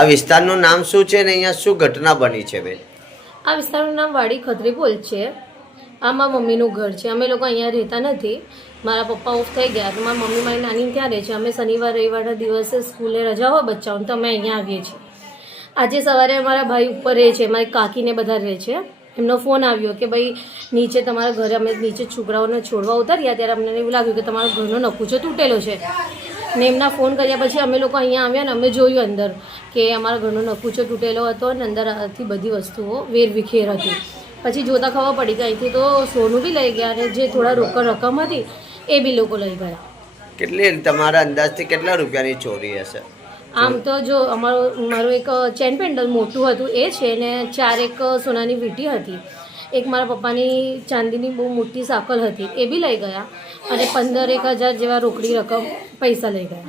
આ વિસ્તારનું નામ શું છે ને અહીંયા શું ઘટના બની છે બેન? આ વિસ્તારનું નામ વાડી ખત્રીપોલ છે. આ મારા મમ્મીનું ઘર છે. અમે લોકો અહીંયા રહેતા નથી. મારા પપ્પા ઓફ થઈ ગયા તો મારી મમ્મી મારી નાની ત્યાં રહે છે. અમે શનિવાર રવિવારના દિવસે સ્કૂલે રજા હોય બચ્ચાઓને તો અમે અહીંયા આવીએ છીએ. આજે સવારે મારા ભાઈ ઉપર રહે છે, મારી કાકીને બધા રહે છે. એમનો ફોન આવ્યો કે ભાઈ નીચે તમારા ઘરે અમે નીચે છોકરાઓને છોડવા ઉતર્યા ત્યારે અમને એવું લાગ્યું કે તમારો ઘરનો નકુચો તૂટેલો છે ને એમના ફોન કર્યા પછી અમે લોકો અહીંયા આવ્યા ને અમે જોયું અંદર કે અમારા ઘરનો નકુચો તૂટેલો હતો અને અંદરથી બધી વસ્તુઓ વેરવિખેર હતી. પછી જોતાં ખબર પડી કે અહીંથી તો સોનું બી લઈ ગયા અને જે થોડા રોકડ રકમ હતી એ બી લોકો લઈ ગયા. કેટલી તમારા અંદાજથી કેટલા રૂપિયાની ચોરી હશે? આમ તો જો મારું એક ચેન પેન્ડલ મોટું હતું એ છે ને 4 એક સોનાની વીંટી હતી. એક મારા પપ્પાની ચાંદીની બહુ મોટી સાકલ હતી એ બી લઈ ગયા અને 15,000 જેવા રોકડી રકમ પૈસા લઈ ગયા.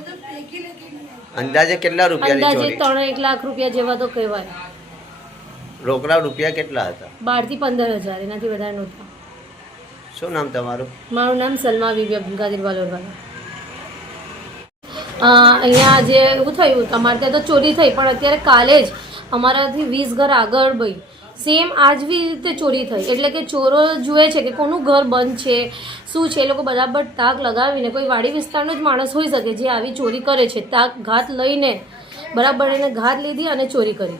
અંદાજે કેટલા રૂપિયાની અંદાજે ચોરી? 3-1 લાખ રૂપિયા જેવા તો કહેવાય. રોકડા રૂપિયા કેટલા હતા? 12,000 થી 15,000 એનાથી વધારે નહોતા. શું નામ તમારું? મારું નામ સલમા બીબી અબ્દુલ કાદિર વાલોરવાલા. અહીંયા જે એવું થયું અમારે ત્યાં તો ચોરી થઈ પણ અત્યારે કાલે જ અમારાથી 20 ઘર આગળ ભાઈ સેમ આજવી રીતે ચોરી થઈ. એટલે કે ચોરો જુએ છે કે કોનું ઘર બંધ છે શું છે. એ લોકો બરાબર તાક લગાવીને કોઈ વાડી વિસ્તારનો જ માણસ હોઈ શકે જે આવી ચોરી કરે છે. તાક ઘાત લઈને બરાબર એને ઘાત લીધી અને ચોરી કરી.